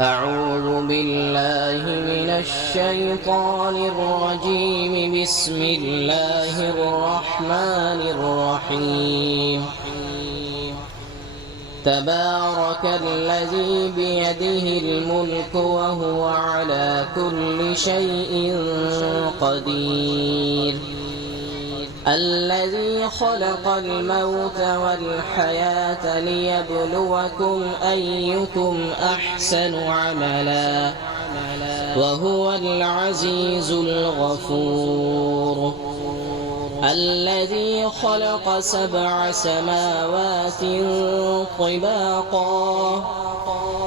أعوذ بالله من الشيطان الرجيم. بسم الله الرحمن الرحيم. تبارك الذي بيده الملك وهو على كل شيء قدير. الذي خلق الموت والحياة ليبلوكم أيكم أحسن عملا وهو العزيز الغفور. الذي خلق 7 سماوات طباقا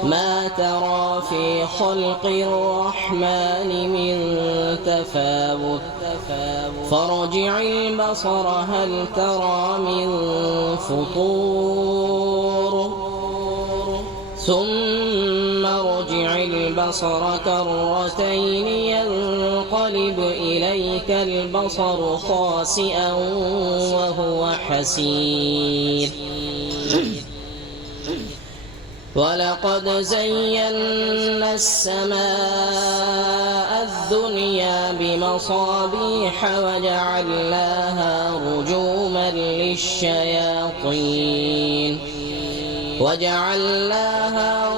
ما ترى في خلق الرحمن من تفاوت فارجع البصر هل ترى من فطور ثم ارجع البصر كرتين ينقلب إليك البصر خاسئا وهو حسير. ولقد زينا السماء الدنيا بمصابيح وجعلناها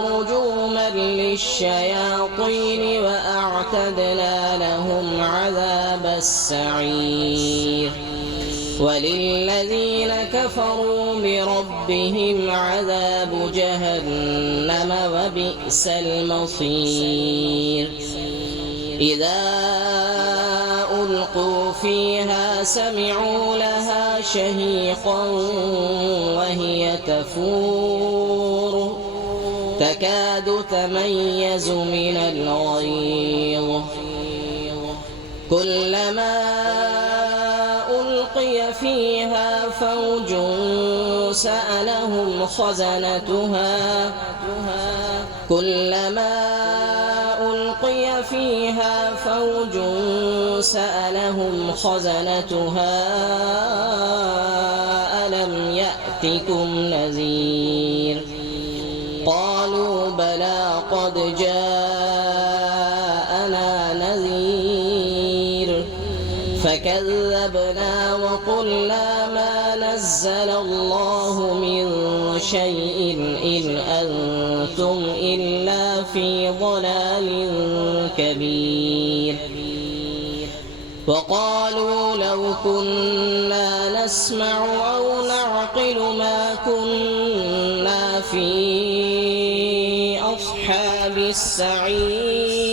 رجوما للشياطين وأعتدنا لهم عذاب السعير. وللذين كفروا بربهم عذاب جهنم وبئس المصير. إذا ألقوا فيها سمعوا لها شهيقا وهي تفور تكاد تميز من الغيظ. كلما ألقي فيها فوج سألهم خزنتها ألم يأتكم نذير؟ قالوا بلى قد جاءنا نذير فكذبنا وقلنا ما نزل الله من شيء إن أنتم إلا في ضلال كبير. وقالوا لو كنا نسمع أو نعقل ما كنا في أصحاب السعير.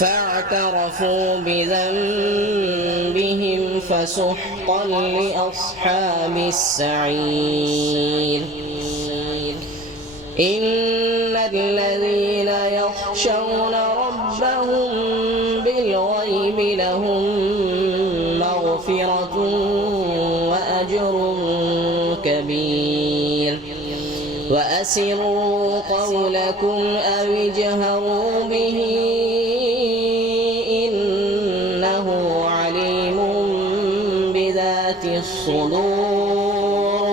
فاعترفوا بذنبهم فسحقا لأصحاب السعير. إن الذين يخشون ربهم بالغيب لهم مغفرة وأجر كبير. وأسروا قولكم أو اجهروا به إنه عليم بذات الصدور.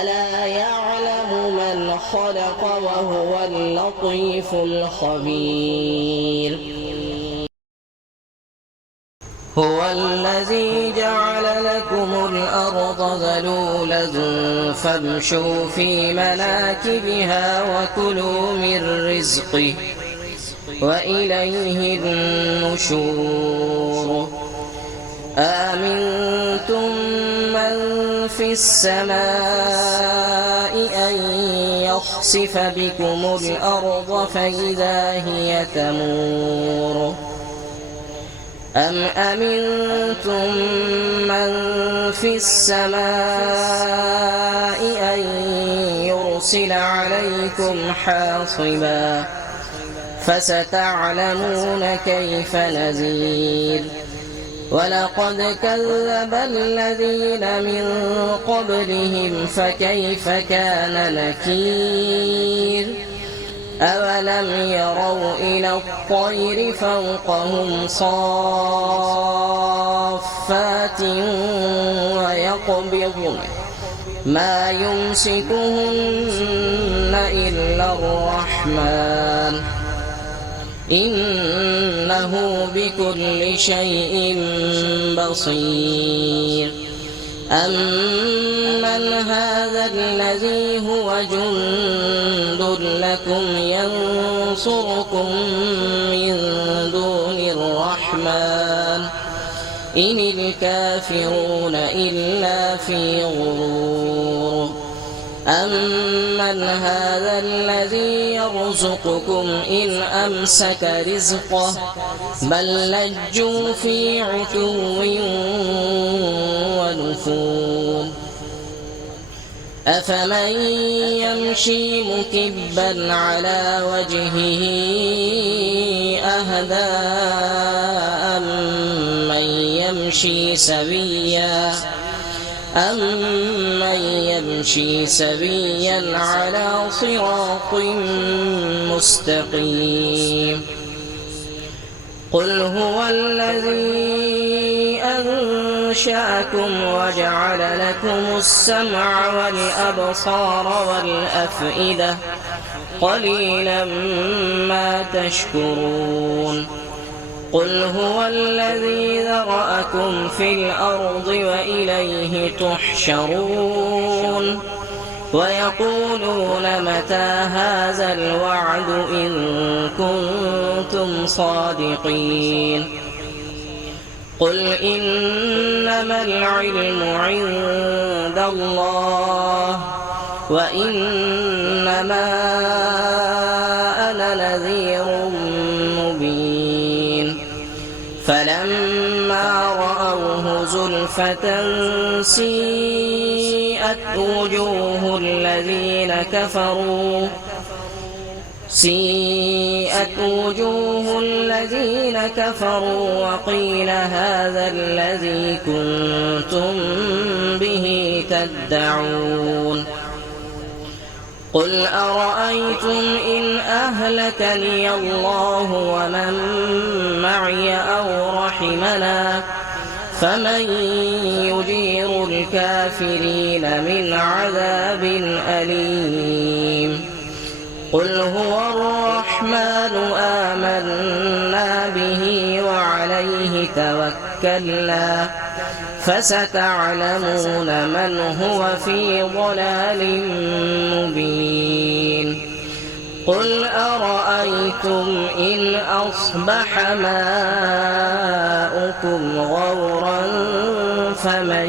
ألا يعلم من خلق وهو اللطيف الخبير. هو الذي جعل لكم الأرض ذلولا فامشوا في مناكبها وكلوا من رزقه وإليه النشور. آمنتم من في السماء أن يخسف بكم الأرض فإذا هي تمور أم أمنتم من في السماء أن يرسل عليكم حاصبا فستعلمون كيف نذير. ولقد كذب الذين من قبلهم فكيف كان نكير. أولم يروا إلى الطير فوقهم صافات ما يمسكهن إلا الرحمن إنه بكل شيء بصير أمن هذا الذي هو جند لكم ينصركم من دون الرحمن إن الكافرون إلا في غرور أمن هذا الذي يرزقكم إن أمسك رزقه بل لجوا في عتو ونفور أفمن يمشي مكبا على وجهه أهدى أمن يمشي سويا على صراط مستقيم قل هو الذي أنشأكم وجعل لكم السمع والأبصار والأفئدة قليلا ما تشكرون قل هو الذي ذرأكم في الأرض وإليه تحشرون ويقولون متى هذا الوعد إن كنتم صادقين قل إنما العلم عند الله وإنما أنا نذير مبين فلما رأوه زلفة سيئت وجوه الذين كفروا وقيل هذا الذي كنتم به تدعون قل أرأيتم إن أهلكني الله ومن معي أو رحمنا فمن يجير الكافرين من عذاب أليم قل هو الرحمن آمنا به وعليه توكلنا فستعلمون من هو في ضلال مبين قل أرأيتم إن أصبح ماؤكم غورا فمن